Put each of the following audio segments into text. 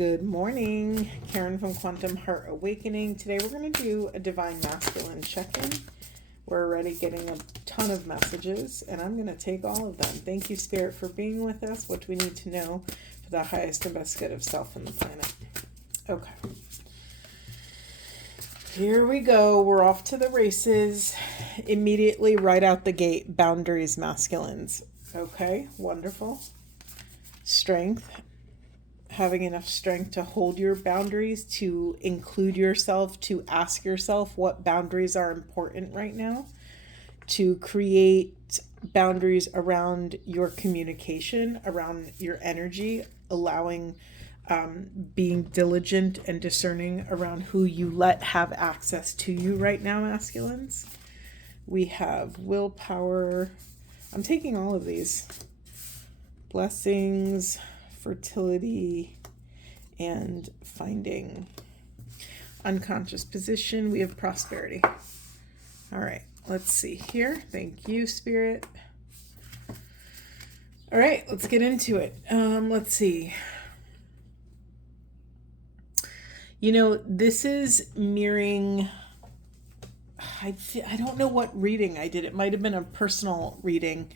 Good morning, Karen from Quantum Heart Awakening. Today we're going to do a Divine Masculine check-in. We're already getting a ton of messages, and I'm going to take all of them. Thank you, Spirit, for being with us. What do we need to know for the highest and best good of self and the planet? Okay. Here we go. We're off to the races. Immediately, right out the gate, boundaries, masculines. Okay, wonderful. Strength. Having enough strength to hold your boundaries, to include yourself, to ask yourself what boundaries are important right now, to create boundaries around your communication, around your energy, allowing being diligent and discerning around who you let have access to you right now, masculines. We have willpower. I'm taking all of these. Blessings, fertility, and finding. Unconscious position. We have prosperity. All right, let's see here. Thank you, Spirit. All right, let's get into it. Let's see. You know, this is mirroring, I don't know what reading I did. It might have been a personal reading.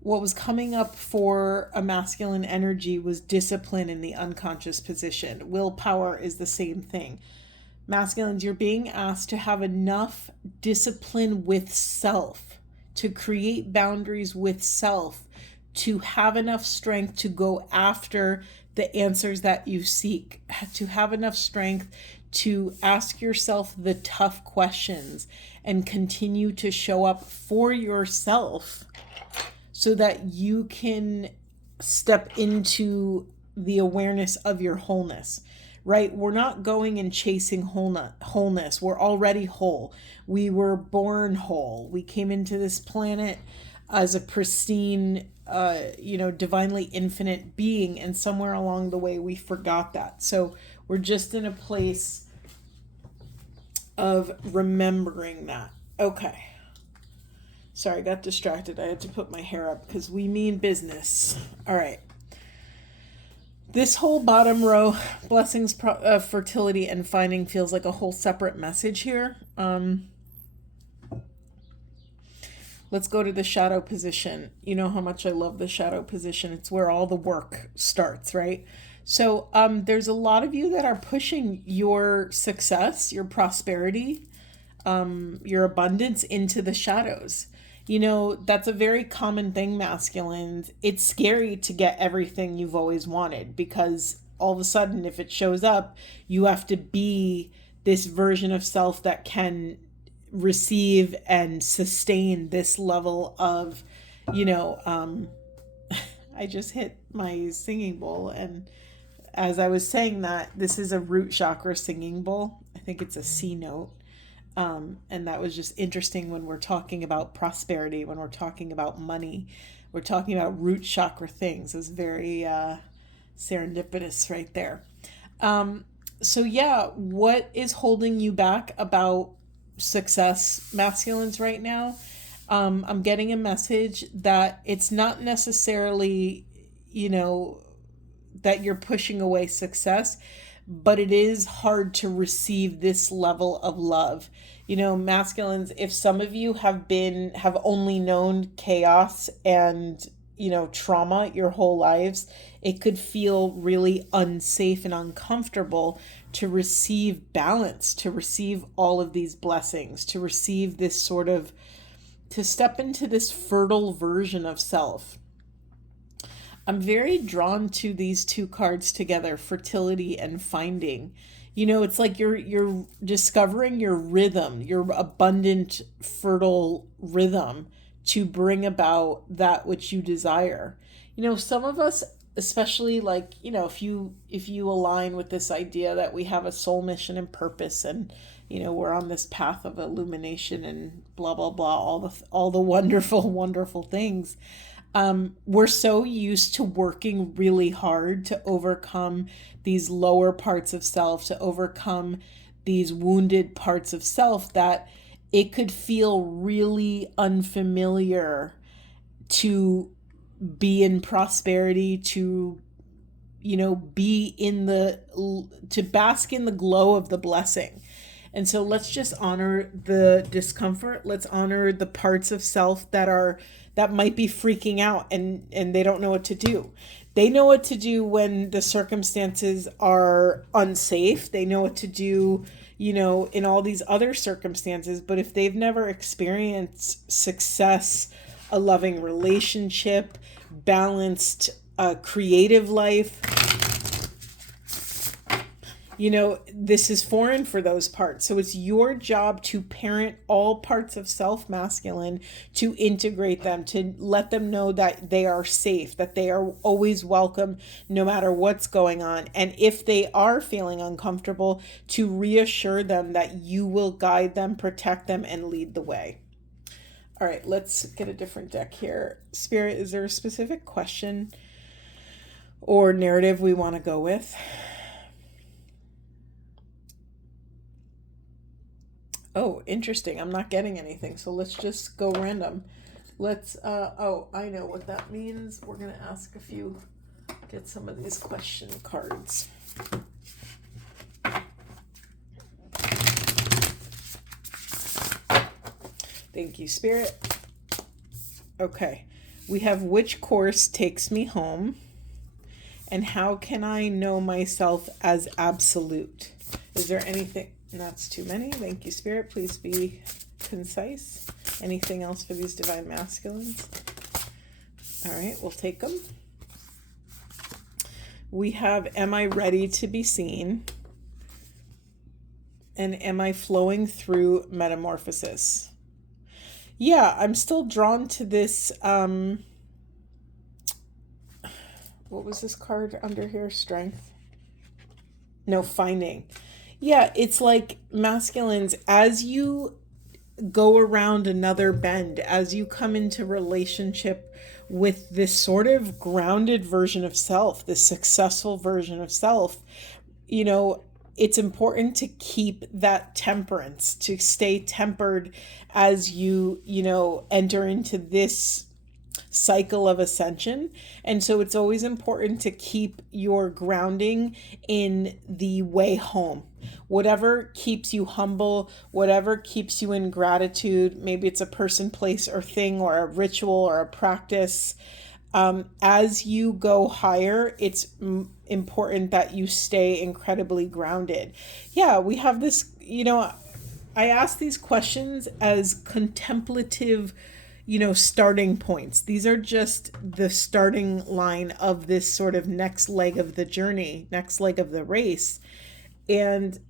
What was coming up for a masculine energy was discipline in the unconscious position. Willpower is the same thing. Masculines, you're being asked to have enough discipline with self, to create boundaries with self, to have enough strength to go after the answers that you seek, to have enough strength to ask yourself the tough questions and continue to show up for yourself so that you can step into the awareness of your wholeness, right? We're not going and chasing wholeness. We're already whole. We were born whole. We came into this planet as a pristine, divinely infinite being, and somewhere along the way we forgot that. So we're just in a place of remembering that. Okay. Sorry, I got distracted. I had to put my hair up because we mean business. All right. This whole bottom row, blessings, fertility, and finding, feels like a whole separate message here. Let's go to the shadow position. You know how much I love the shadow position. It's where all the work starts, right? So there's a lot of you that are pushing your success, your prosperity, your abundance into the shadows. You know, that's a very common thing, masculines. It's scary to get everything you've always wanted because all of a sudden, if it shows up, you have to be this version of self that can receive and sustain this level of, I just hit my singing bowl. And as I was saying that, this is a root chakra singing bowl. I think it's a C note. And that was just interesting when we're talking about prosperity, when we're talking about money, we're talking about root chakra things. It's very serendipitous right there. What is holding you back about success, masculines, right now? I'm getting a message that it's not necessarily, that you're pushing away success, but it is hard to receive this level of love. You know, masculines, if some of you have only known chaos and, trauma your whole lives, it could feel really unsafe and uncomfortable to receive balance, to receive all of these blessings, to receive this to step into this fertile version of self. I'm very drawn to these two cards together, fertility and finding. It's like you're discovering your rhythm, your abundant, fertile rhythm to bring about that which you desire. Some of us, especially if you align with this idea that we have a soul mission and purpose, and we're on this path of illumination and blah blah blah, all the wonderful, wonderful things. We're so used to working really hard to overcome these lower parts of self, to overcome these wounded parts of self, that it could feel really unfamiliar to be in prosperity, to be to bask in the glow of the blessing. And so let's just honor the discomfort. Let's honor the parts of self that might be freaking out and they don't know what to do. They know what to do when the circumstances are unsafe. They know what to do, in all these other circumstances. But if they've never experienced success, a loving relationship, balanced creative life, this is foreign for those parts. So it's your job to parent all parts of self masculine, to integrate them, to let them know that they are safe, that they are always welcome no matter what's going on. And if they are feeling uncomfortable, to reassure them that you will guide them, protect them, and lead the way. All right, let's get a different deck here. Spirit, is there a specific question or narrative we want to go with? Oh, interesting. I'm not getting anything. So let's just go random. Let's, I know what that means. We're going to ask get some of these question cards. Thank you, Spirit. Okay. We have which course takes me home, and how can I know myself as absolute? Is there anything? That's too many. Thank you, Spirit. Please be concise. Anything else for these divine masculines? All right, we'll take them. We have, am I ready to be seen? And am I flowing through metamorphosis? Yeah, I'm still drawn to this. What was this card under here? Strength? No, finding. Yeah, it's like masculines, as you go around another bend, as you come into relationship with this sort of grounded version of self, this successful version of self, it's important to keep that temperance, to stay tempered as you, enter into this cycle of ascension. And so it's always important to keep your grounding in the way home. Whatever keeps you humble, whatever keeps you in gratitude, maybe it's a person, place, or thing, or a ritual or a practice. As you go higher, it's important that you stay incredibly grounded. Yeah, we have this, I ask these questions as contemplative, starting points. These are just the starting line of this sort of next leg of the journey, next leg of the race. And,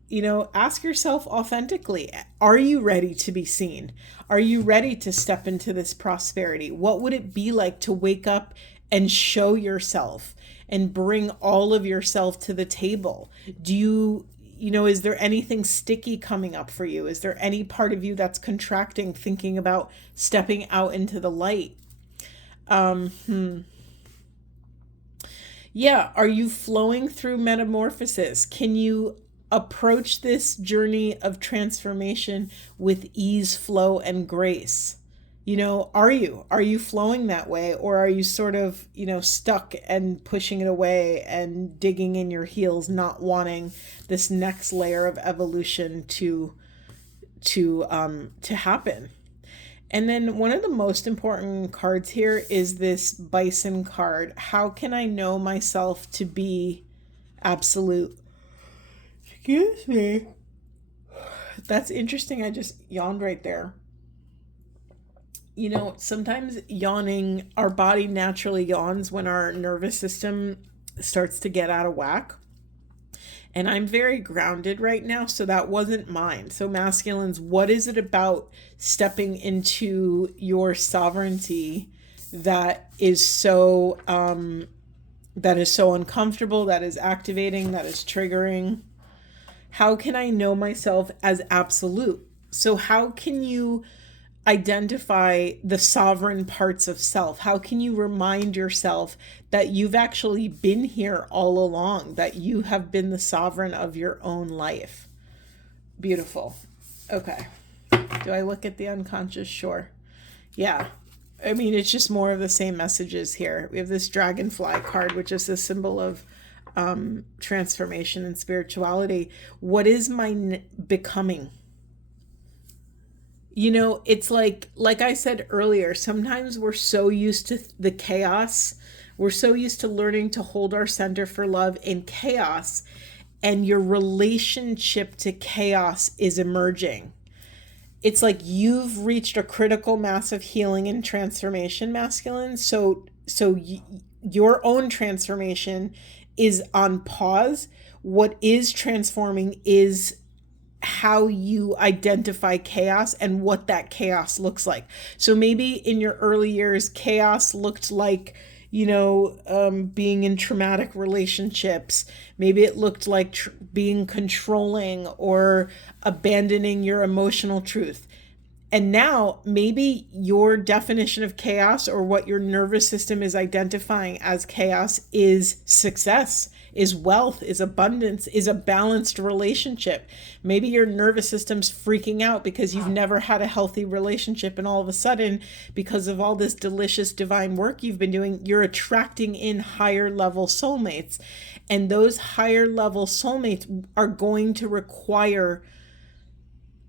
ask yourself authentically, are you ready to be seen? Are you ready to step into this prosperity? What would it be like to wake up and show yourself and bring all of yourself to the table? Do you, is there anything sticky coming up for you? Is there any part of you that's contracting, thinking about stepping out into the light? Yeah, are you flowing through metamorphosis? Can you approach this journey of transformation with ease, flow, and grace? Are you flowing that way, or are you sort of, stuck and pushing it away and digging in your heels, not wanting this next layer of evolution to happen? And then one of the most important cards here is this Bison card. How can I know myself to be absolute? Excuse me. That's interesting. I just yawned right there. Sometimes yawning, our body naturally yawns when our nervous system starts to get out of whack. And I'm very grounded right now, so that wasn't mine. So masculines, what is it about stepping into your sovereignty that is so uncomfortable, that is activating, that is triggering? How can I know myself as absolute? So how can you identify the sovereign parts of self? How can you remind yourself that you've actually been here all along, that you have been the sovereign of your own life? Beautiful. Okay. Do I look at the unconscious? Sure. Yeah. It's just more of the same messages here. We have this dragonfly card, which is a symbol of transformation and spirituality. What is my becoming? You know, it's like I said earlier, sometimes we're so used to the chaos. We're so used to learning to hold our center for love in chaos, and your relationship to chaos is emerging. It's like you've reached a critical mass of healing and transformation, masculine. So your own transformation is on pause. What is transforming is how you identify chaos and what that chaos looks like. So maybe in your early years, chaos looked like, being in traumatic relationships. Maybe it looked like being controlling or abandoning your emotional truth. And now maybe your definition of chaos, or what your nervous system is identifying as chaos, is success, is wealth, is abundance, is a balanced relationship. Maybe your nervous system's freaking out because you've never had a healthy relationship, and all of a sudden, because of all this delicious divine work you've been doing, you're attracting in higher level soulmates. And those higher level soulmates are going to require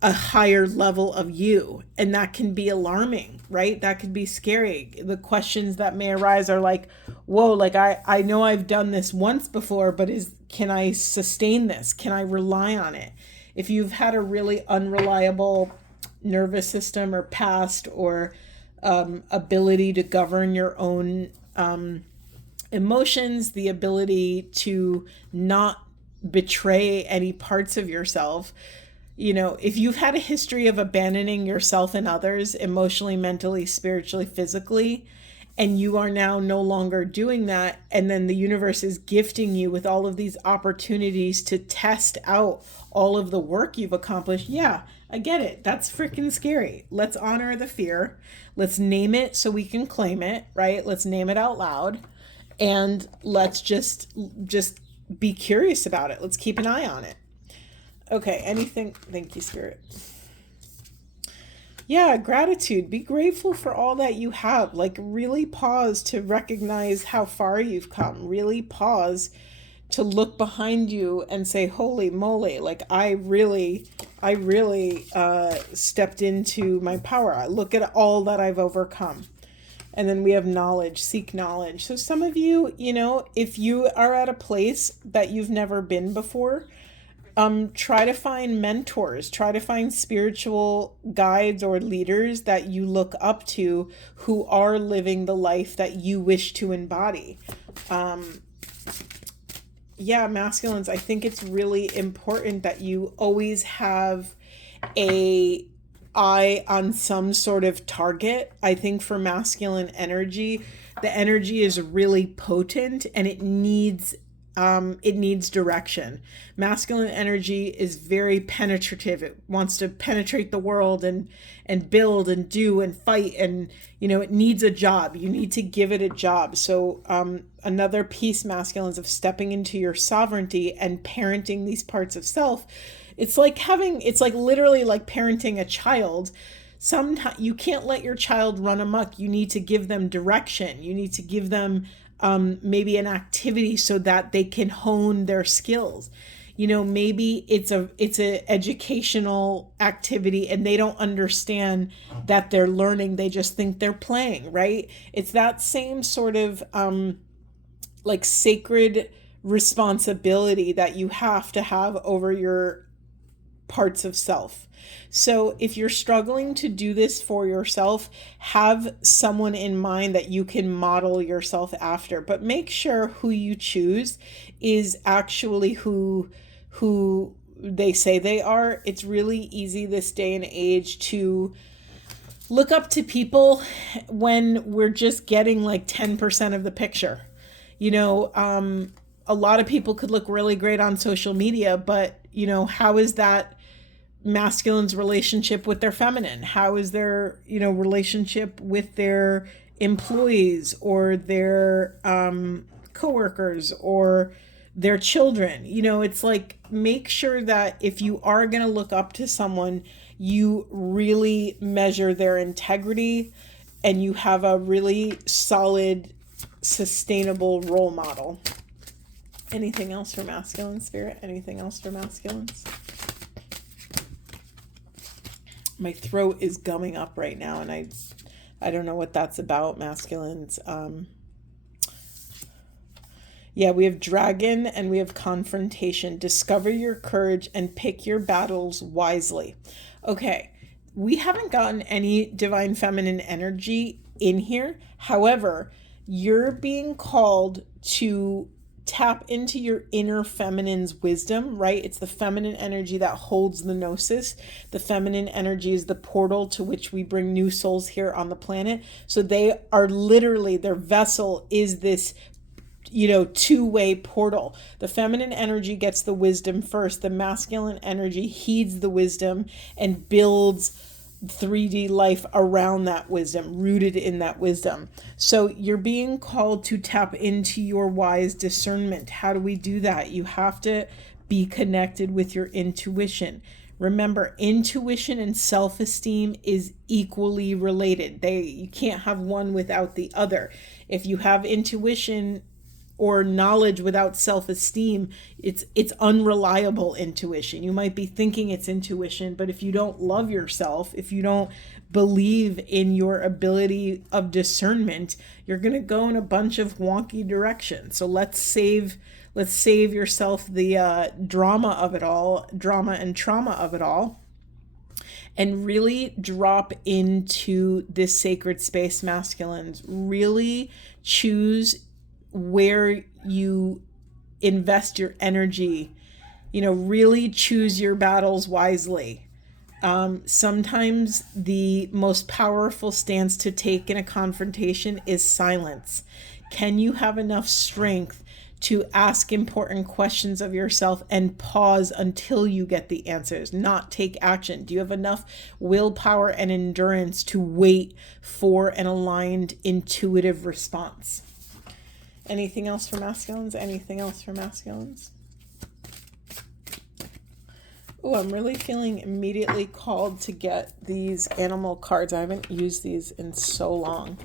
a higher level of you, and that can be alarming, right? That could be scary. The questions that may arise are like, whoa, like I know I've done this once before, but can I sustain this? Can I rely on it? If you've had a really unreliable nervous system or past, or ability to govern your own emotions, the ability to not betray any parts of yourself, if you've had a history of abandoning yourself and others emotionally, mentally, spiritually, physically, and you are now no longer doing that, and then the universe is gifting you with all of these opportunities to test out all of the work you've accomplished, yeah, I get it. That's freaking scary. Let's honor the fear. Let's name it so we can claim it, right? Let's name it out loud, and let's just be curious about it. Let's keep an eye on it. Okay, anything? Thank you, Spirit. Yeah, gratitude. Be grateful for all that you have. Like, really pause to recognize how far you've come. Really pause to look behind you and say, holy moly, like I really stepped into my power. I look at all that I've overcome. And then we have knowledge, seek knowledge. So some of you, if you are at a place that you've never been before, try to find mentors, try to find spiritual guides or leaders that you look up to who are living the life that you wish to embody. Masculines, I think it's really important that you always have a eye on some sort of target. I think for masculine energy, the energy is really potent, and it needs direction. Masculine energy is very penetrative. It wants to penetrate the world and build and do and fight, and it needs a job. You need to give it a job. So another piece, masculines, of stepping into your sovereignty and parenting these parts of self. It's like literally like parenting a child. Sometimes you can't let your child run amok. You need to give them direction. You need to give them maybe an activity so that they can hone their skills. Maybe it's a educational activity and they don't understand that they're learning. They just think they're playing, right? It's that same sort of like sacred responsibility that you have to have over your parts of self. So if you're struggling to do this for yourself, have someone in mind that you can model yourself after, but make sure who you choose is actually who they say they are. It's really easy this day and age to look up to people when we're just getting like 10% of the picture. A lot of people could look really great on social media, but how is that masculine's relationship with their feminine? How is their, relationship with their employees or their coworkers or their children? It's like, make sure that if you are going to look up to someone, you really measure their integrity and you have a really solid, sustainable role model. Anything else for masculine, Spirit? Anything else for masculines? My throat is gumming up right now, and I don't know what that's about, masculines. Yeah, we have dragon and we have confrontation. Discover your courage and pick your battles wisely. Okay, we haven't gotten any divine feminine energy in here. However, you're being called to tap into your inner feminine's wisdom, right? It's the feminine energy that holds the gnosis. The feminine energy is the portal to which we bring new souls here on the planet. So they are literally, their vessel is this, two-way portal. The feminine energy gets the wisdom first. The masculine energy heeds the wisdom and builds 3D life around that wisdom, rooted in that wisdom. So you're being called to tap into your wise discernment. How do we do that? You have to be connected with your intuition. Remember, intuition and self-esteem is equally related. You can't have one without the other. If you have intuition or knowledge without self-esteem, it's unreliable intuition. You might be thinking it's intuition, but if you don't love yourself, if you don't believe in your ability of discernment, you're going to go in a bunch of wonky directions. So let's save yourself the drama and trauma of it all, and really drop into this sacred space, masculines. Really choose where you invest your energy. Really choose your battles wisely. Sometimes the most powerful stance to take in a confrontation is silence. Can you have enough strength to ask important questions of yourself and pause until you get the answers, not take action? Do you have enough willpower and endurance to wait for an aligned, intuitive response? Anything else for masculines? Anything else for masculines? Oh, I'm really feeling immediately called to get these animal cards. I haven't used these in so long.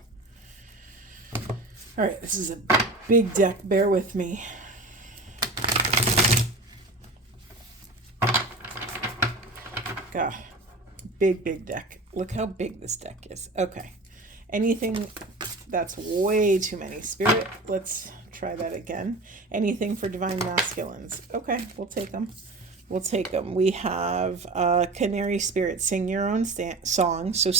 All right, this is a big deck. Bear with me. God, big deck. Look how big this deck is. Okay. Anything, that's way too many. Spirit, let's try that again. Anything for divine masculines. Okay, we'll take them. We have Canary Spirit, sing your own song. So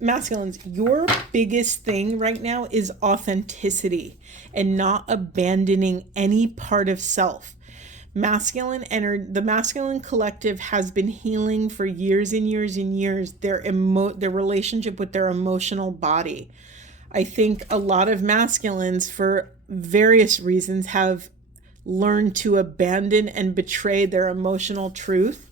masculines, your biggest thing right now is authenticity and not abandoning any part of self. The masculine collective has been healing for years and years and years their relationship with their emotional body. I think a lot of masculines, for various reasons, have learned to abandon and betray their emotional truth.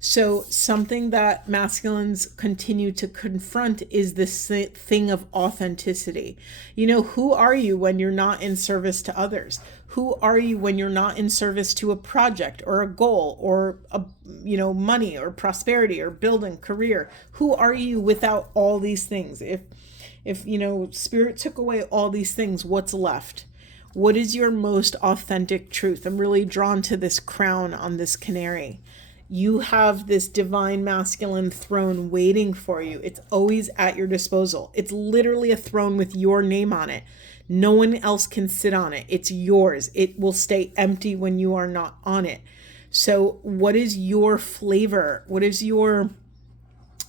So something that masculines continue to confront is this thing of authenticity. Who are you when you're not in service to others? Who are you when you're not in service to a project or a goal or money or prosperity or building career? Who are you without all these things? If Spirit took away all these things, what's left? What is your most authentic truth? I'm really drawn to this crown on this canary. You have this divine masculine throne waiting for you. It's always at your disposal. It's literally a throne with your name on it. No one else can sit on it. It's yours. It will stay empty when you are not on it. So what is your flavor? What is your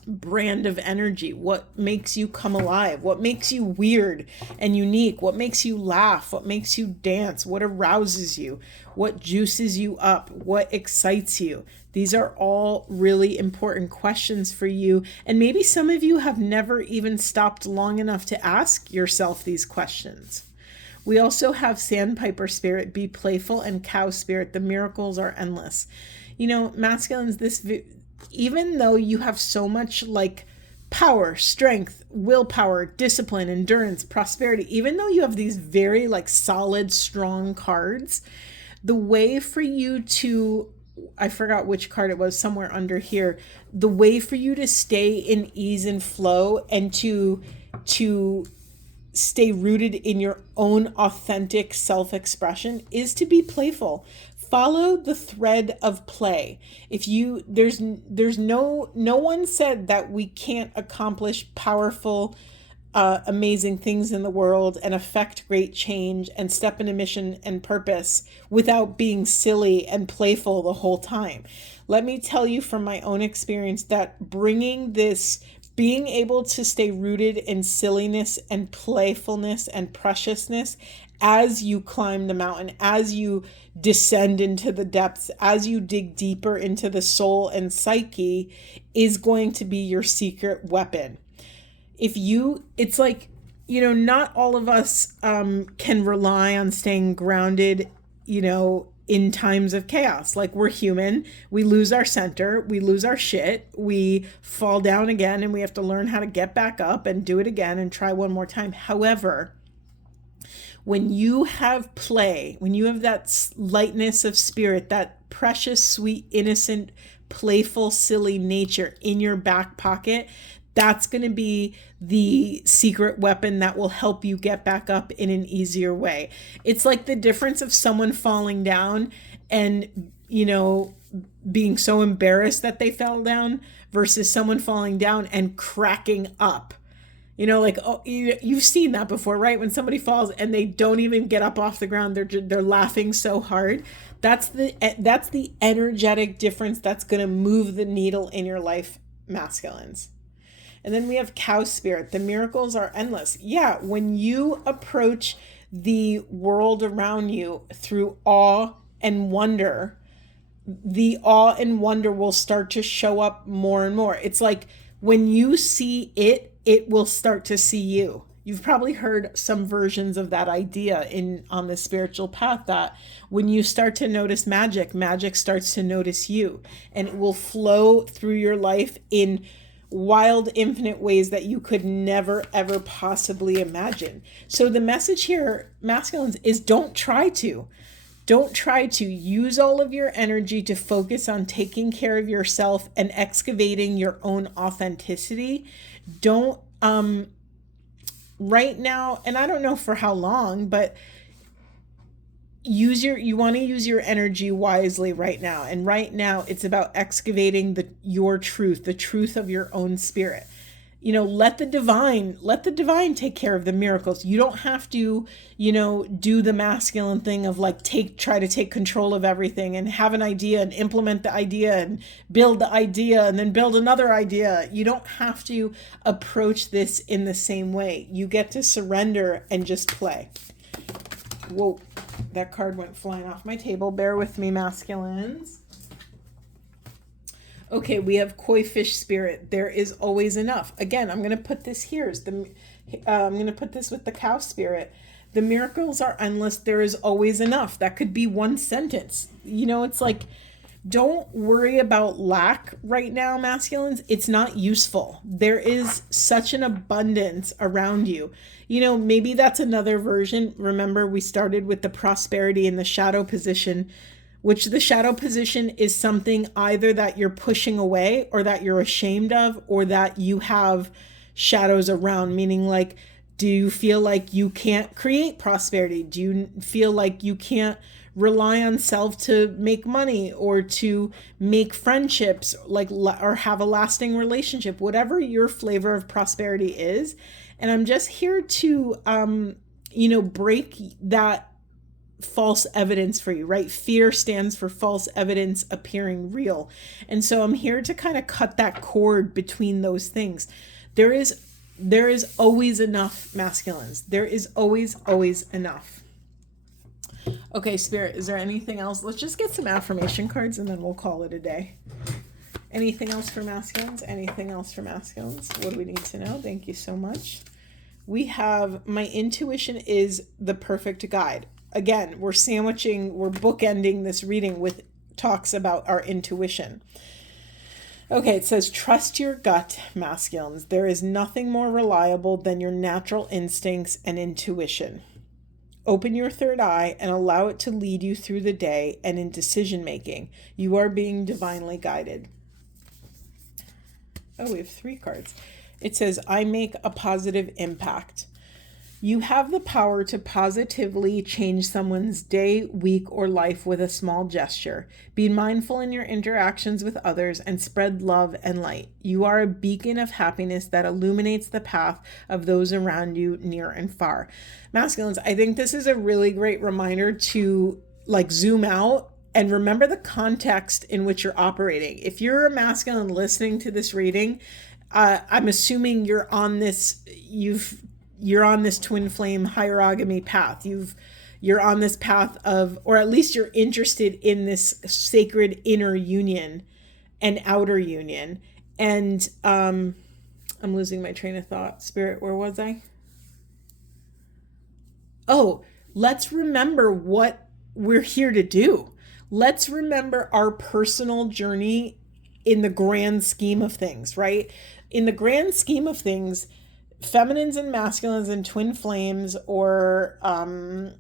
brand of energy? What makes you come alive? What makes you weird and unique? What makes you laugh? What makes you dance? What arouses you? What juices you up? What excites you? These are all really important questions for you. And maybe some of you have never even stopped long enough to ask yourself these questions. We also have Sandpiper Spirit, be playful, and Cow Spirit, the miracles are endless. Masculines, even though you have so much power, strength, willpower, discipline, endurance, prosperity, even though you have these very solid, strong cards, the way for you to, I forgot which card it was, somewhere under here, the way for you to stay in ease and flow and to stay rooted in your own authentic self-expression is to be playful. Follow the thread of play. If you, there's no one said that we can't accomplish powerful, amazing things in the world and affect great change and step into mission and purpose without being silly and playful the whole time. Let me tell you from my own experience that being able to stay rooted in silliness and playfulness and preciousness as you climb the mountain, as you descend into the depths, as you dig deeper into the soul and psyche, is going to be your secret weapon. It's like, not all of us can rely on staying grounded, in times of chaos. Like, we're human, we lose our center, we lose our shit, we fall down again, and we have to learn how to get back up and do it again and try one more time. However, when you have play, when you have that lightness of spirit, that precious, sweet, innocent, playful, silly nature in your back pocket, that's going to be the secret weapon that will help you get back up in an easier way. It's like the difference of someone falling down and, being so embarrassed that they fell down versus someone falling down and cracking up. You've seen that before, right? When somebody falls and they don't even get up off the ground, they're laughing so hard. That's the energetic difference that's going to move the needle in your life, masculines. And then we have cow spirit. The miracles are endless. Yeah, when you approach the world around you through awe and wonder, the awe and wonder will start to show up more and more. It's like when you see it, it will start to see you. You've probably heard some versions of that idea on the spiritual path, that when you start to notice magic, magic starts to notice you, and it will flow through your life in wild, infinite ways that you could never, ever possibly imagine. So the message here, masculines, is don't try to use all of your energy to focus on taking care of yourself and excavating your own authenticity. Don't, right now, and I don't know for how long, but you want to use your energy wisely right now. And right now it's about excavating your truth, the truth of your own spirit. Let the divine take care of the miracles. You don't have to, do the masculine thing of try to take control of everything and have an idea and implement the idea and build the idea and then build another idea. You don't have to approach this in the same way. You get to surrender and just play. Whoa, that card went flying off my table. Bear with me, masculines. Okay, we have koi fish spirit. There is always enough. Again, I'm going to put this here. I'm going to put this with the cow spirit. The miracles are endless. There is always enough. That could be one sentence. It's like, don't worry about lack right now, masculines. It's not useful. There is such an abundance around you. Maybe that's another version. Remember, we started with the prosperity in the shadow position, which the shadow position is something either that you're pushing away or that you're ashamed of, or that you have shadows around, meaning do you feel like you can't create prosperity? Do you feel like you can't rely on self to make money or to make friendships, or have a lasting relationship, whatever your flavor of prosperity is? And I'm just here to, break that false evidence for you, right? Fear stands for false evidence appearing real. And so I'm here to kind of cut that cord between those things. There is always enough, masculines. There is always enough. Okay, Spirit, is there anything else? Let's just get some affirmation cards and then we'll call it a day. Anything else for masculines? Anything else for masculines? What do we need to know? Thank you so much. We have, my intuition is the perfect guide. Again, we're bookending this reading with talks about our intuition. Okay, it says, trust your gut, masculines. There is nothing more reliable than your natural instincts and intuition. Open your third eye and allow it to lead you through the day and in decision making. You are being divinely guided. Oh, we have 3 cards. It says, I make a positive impact. You have the power to positively change someone's day, week, or life with a small gesture. Be mindful in your interactions with others and spread love and light. You are a beacon of happiness that illuminates the path of those around you near and far. Masculines, I think this is a really great reminder to like zoom out and remember the context in which you're operating. If you're a masculine listening to this reading, I'm assuming you're on this twin flame hierogamy path. You're on this path of, or at least you're interested in this sacred inner union and outer union. And I'm losing my train of thought. Spirit, where was I? Oh, let's remember what we're here to do. Let's remember our personal journey in the grand scheme of things, right? In the grand scheme of things, feminines and masculines and twin flames, or Hieros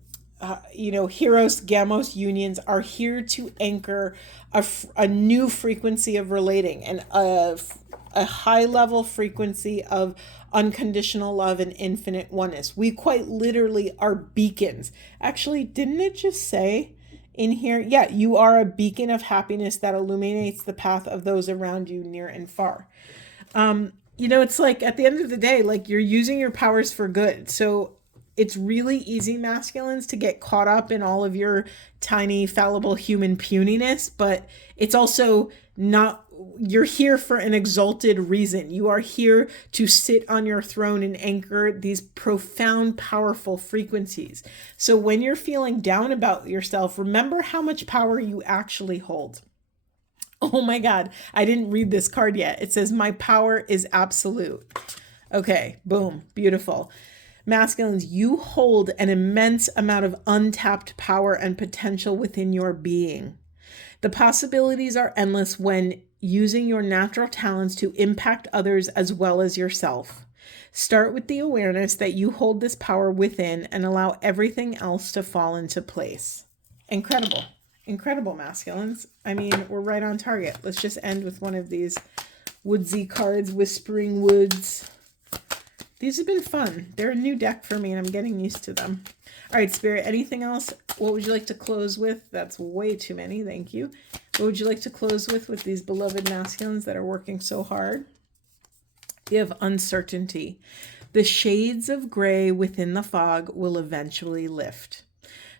Gamos unions are here to anchor a new frequency of relating, and a high level frequency of unconditional love and infinite oneness. We quite literally are beacons. Actually, didn't it just say in here? Yeah, you are a beacon of happiness that illuminates the path of those around you near and far. It's like at the end of the day, like you're using your powers for good. So it's really easy, masculines, to get caught up in all of your tiny, fallible human puniness, but it's also not, you're here for an exalted reason. You are here to sit on your throne and anchor these profound, powerful frequencies. So when you're feeling down about yourself, remember how much power you actually hold. Oh my God, I didn't read this card yet. It says, my power is absolute. Okay, boom, beautiful. Masculines, you hold an immense amount of untapped power and potential within your being. The possibilities are endless when using your natural talents to impact others as well as yourself. Start with the awareness that you hold this power within and allow everything else to fall into place. Incredible. Incredible, masculines. I mean, we're right on target. Let's just end with one of these woodsy cards, Whispering Woods. These have been fun. They're a new deck for me, and I'm getting used to them. All right, Spirit, anything else? What would you like to close with? That's way too many. Thank you. What would you like to close with these beloved masculines that are working so hard? You have uncertainty. The shades of gray within the fog will eventually lift.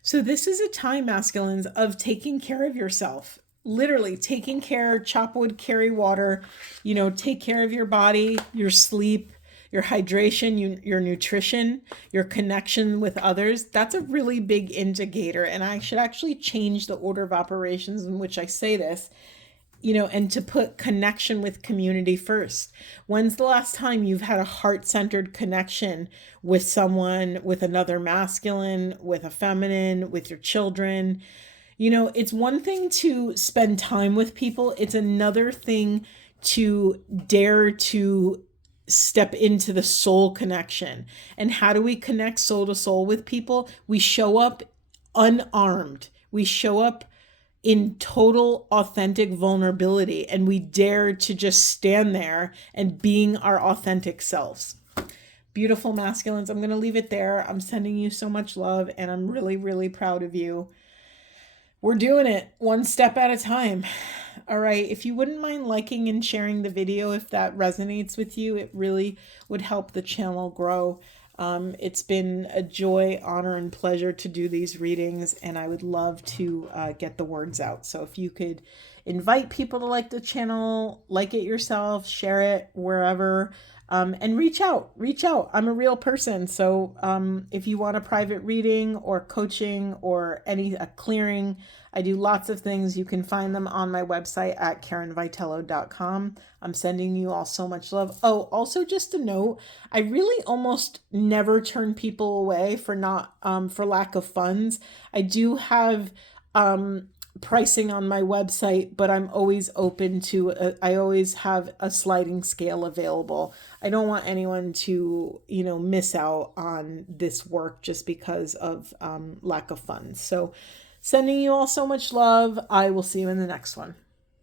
So this is a time, masculines, of taking care of yourself. Literally taking care, chop wood, carry water, take care of your body, your sleep, your hydration, your nutrition, your connection with others. That's a really big indicator. And I should actually change the order of operations in which I say this, and to put connection with community first. When's the last time you've had a heart-centered connection with someone, with another masculine, with a feminine, with your children? It's one thing to spend time with people. It's another thing to dare to step into the soul connection. And how do we connect soul to soul with people? We show up unarmed. We show up in total authentic vulnerability, and we dare to just stand there and being our authentic selves. Beautiful, masculines. I'm going to leave it there. I'm sending you so much love, and I'm really, really proud of you. We're doing it one step at a time. All right. If you wouldn't mind liking and sharing the video, if that resonates with you, it really would help the channel grow. It's been a joy, honor, and pleasure to do these readings, and I would love to get the words out. So if you could invite people to like the channel, like it yourself, share it wherever, and reach out. I'm a real person. So if you want a private reading or coaching or a clearing, I do lots of things. You can find them on my website at KarenVitello.com. I'm sending you all so much love. Oh, also just a note, I really almost never turn people away for lack of funds. I do have pricing on my website, but I'm always open to, I always have a sliding scale available. I don't want anyone to, miss out on this work just because of lack of funds. So sending you all so much love. I will see you in the next one.